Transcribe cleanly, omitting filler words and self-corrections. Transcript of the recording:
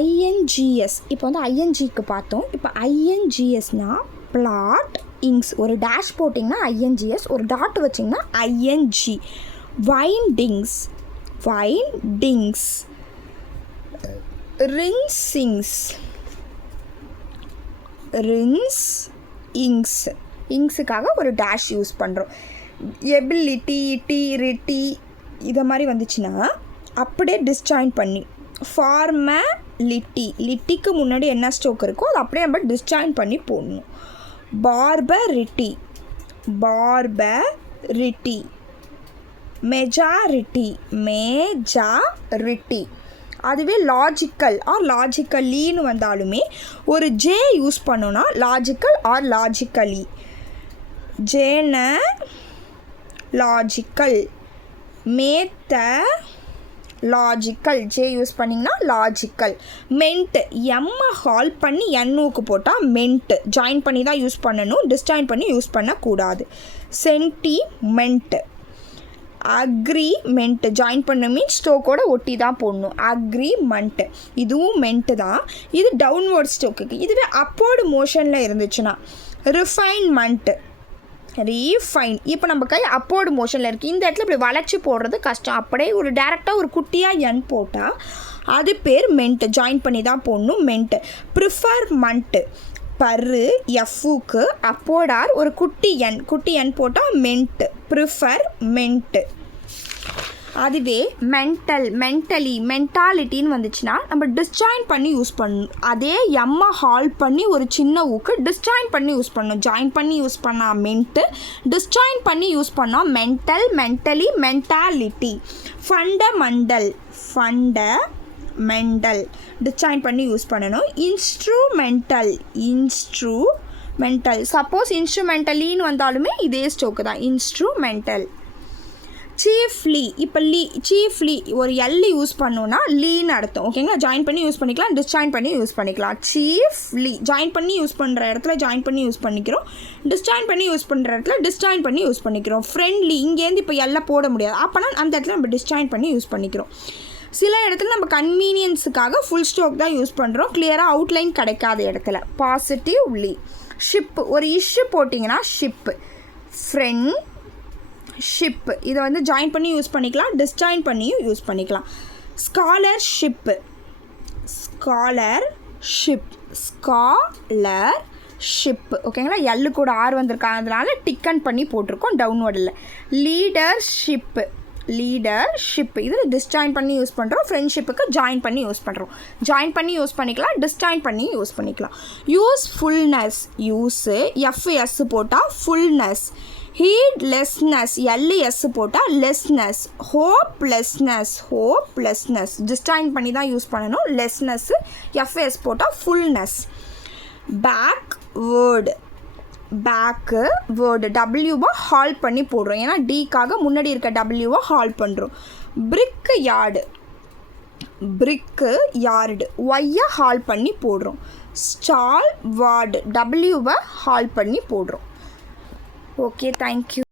ஐஎன்ஜிஎஸ் இப்போ வந்து ஐஎன்ஜிக்கு பார்த்தோம். இப்போ ஐஎன்ஜிஎஸ்னால் பிளாட் இங்ஸ். ஒரு டேஷ் போட்டிங்கன்னா ஐஎன்ஜிஎஸ், ஒரு டாட் வச்சிங்கன்னா I N G. Windings, windings. Rinsings, rinse ings. இங்ஸுக்காக ஒரு டேஷ் யூஸ் பண்ணுறோம். எபிலிட்டி, டி, ரிட்டி இதை மாதிரி வந்துச்சுன்னா அப்படியே டிஸ்ஜாயின் பண்ணி. ஃபார்மலிட்டி, லிட்டிக்கு முன்னாடி என்ன ஸ்டோக் இருக்கோ அது அப்படியே நம்ம டிஸ்ஜாயின் பண்ணி போடணும். Barbarity, barbarity. Majority, majority. அதுவே லாஜிக்கல் ஆர் லாஜிக்கலின்னு வந்தாலுமே ஒரு ஜே யூஸ் பண்ணோன்னா லாஜிக்கல் ஆர் லாஜிக்கலி. ஜேன லாஜிக்கல், மேத்த லாஜிக்கல். ஜே யூஸ் பண்ணிங்கன்னா லாஜிக்கல். மென்ட், எம்மை ஹால் பண்ணி என்னுக்கு போட்டால் மென்ட். ஜாயின் பண்ணி தான் யூஸ் பண்ணணும், டிஸ்ஜாயின் பண்ணி யூஸ் பண்ணக்கூடாது. Sentiment, agreement. ஜாயின் பண்ண மீன்ஸ் ஸ்டோக்கோட ஒட்டி தான் போடணும். அக்ரிமெண்ட் இதுவும் மென்ட்டு தான். இது டவுன்வர்ட் ஸ்டோக்குக்கு. இதுவே அப்போர்டு மோஷனில் இருந்துச்சுன்னா ரிஃபைன்மெண்ட், ரீஃபைன். இப்போ நம்ம கை அப்போர்டு மோஷனில் இருக்குது. இந்த இடத்துல இப்படி வளைச்சி போடுறது கஷ்டம். அப்படியே ஒரு டேரெக்டாக ஒரு குட்டியாக என் போட்டால் அது பேர் மென்ட்டு. ஜாயின் பண்ணி தான் போடணும், மென்ட்டு. ப்ரிஃபர்மெண்ட்டு, பரு எஃப்க்கு அப்போர்டார் ஒரு குட்டி என் போட்டால் மென்ட்டு, ப்ரிஃபர்மெண்ட்டு. அதுவே மென்டல், மென்டலி, மென்டாலிட்டின்னு வந்துச்சுன்னா நம்ம டிஸ்ஜாயின் பண்ணி யூஸ் பண்ணணும். அதே எம்மை ஹால் பண்ணி ஒரு சின்ன ஊக்கு டிஸ்ஜாயின் பண்ணி யூஸ் பண்ணணும். ஜாயின் பண்ணி யூஸ் பண்ணால் மென்ட்டு, டிஸ்ஜாயின் பண்ணி யூஸ் பண்ணால் mental, mentally, mentality. Fundamental, fundamental disjoint பண்ணி யூஸ் பண்ணணும். Instrumental, instrumental. சப்போஸ் இன்ஸ்ட்ருமெண்டலின்னு வந்தாலுமே இதே ஸ்டோக்கு தான், இன்ஸ்ட்ருமெண்டல். சீஃப்லி, இப்போ சீஃப்லி ஒரு எல் யூஸ் பண்ணோன்னா லீன்னு அர்த்தம். ஓகேங்களா? ஜாயின் பண்ணி யூஸ் பண்ணிக்கலாம், டிஸ்ஜாயின் பண்ணி யூஸ் பண்ணிக்கலாம். சீஃப்லி ஜாயின் பண்ணி யூஸ் பண்ணுற இடத்துல ஜாயின் பண்ணி யூஸ் பண்ணிக்கிறோம், டிஸ்ஜாயின் பண்ணி யூஸ் பண்ணுற இடத்துல டிஸ்ஜாயின் பண்ணி யூஸ் பண்ணிக்கிறோம். ஃப்ரெண்ட்லி இங்கேருந்து இப்போ எல்லாம் போட முடியாது, அப்போனா அந்த இடத்துல நம்ம டிஸ்ஜாயின் பண்ணி யூஸ் பண்ணிக்கிறோம். சில இடத்துல நம்ம கன்வீனியன்ஸுக்காக ஃபுல் ஸ்டாக் தான் யூஸ் பண்ணுறோம், கிளியராக அவுட்லைன் கிடைக்காத இடத்துல. பாசிட்டிவ்லி. ஷிப், ஒரு இஷ்யூ போட்டிங்கன்னா ஷிப்பு. ஃப்ரெண்ட் ஷிப் இதை வந்து ஜாயின் பண்ணி யூஸ் பண்ணிக்கலாம், டிஸ்ஜாயின் பண்ணியும் யூஸ் பண்ணிக்கலாம். Scholarship, scholarship, scholarship. ஓகேங்களா? எல்லு கூட ஆர் வந்திருக்காங்க, டிக்கன் பண்ணி போட்டிருக்கோம் டவுன்வர்டில். லீடர்ஷிப்பு, லீடர்ஷிப் இதில் டிஸ்ஜாயின் பண்ணி யூஸ் பண்ணுறோம். ஃப்ரெண்ட்ஷிப்புக்கு ஜாயின் பண்ணி யூஸ் பண்ணுறோம். ஜாயின் பண்ணி யூஸ் பண்ணிக்கலாம், டிஸ்ஜாயின் பண்ணி யூஸ் பண்ணிக்கலாம். யூஸ்ஃபுல்னஸ், யூஸு எஃப்எஸ் போட்டால் ஃபுல்னஸ். ஹீட்லெஸ்னஸ், எல்எஸ் போட்டால் லெஸ்னஸ். ஹோப்லெஸ்னஸ், ஹோப்லெஸ்னஸ் டிஸ்ஜாயின் பண்ணி தான் யூஸ் பண்ணணும். லெஸ்னஸ்ஸு எஃப்எஸ் போட்டால் ஃபுல்னஸ். பேக்வேர்டு, பேக்கு வேர்டு டபிள்யூவை ஹால் பண்ணி போடுறோம், ஏன்னா டிக்காக முன்னாடி இருக்க டபிள்யூவை ஹால் பண்ணுறோம். பிரிக்கு யார்டு, பிரிக்கு யார்டு ஒய்யை ஹால் பண்ணி போடுறோம். ஸ்டால் வார்டு டபிள்யூவை ஹால் பண்ணி போடுறோம். Okay, thank you.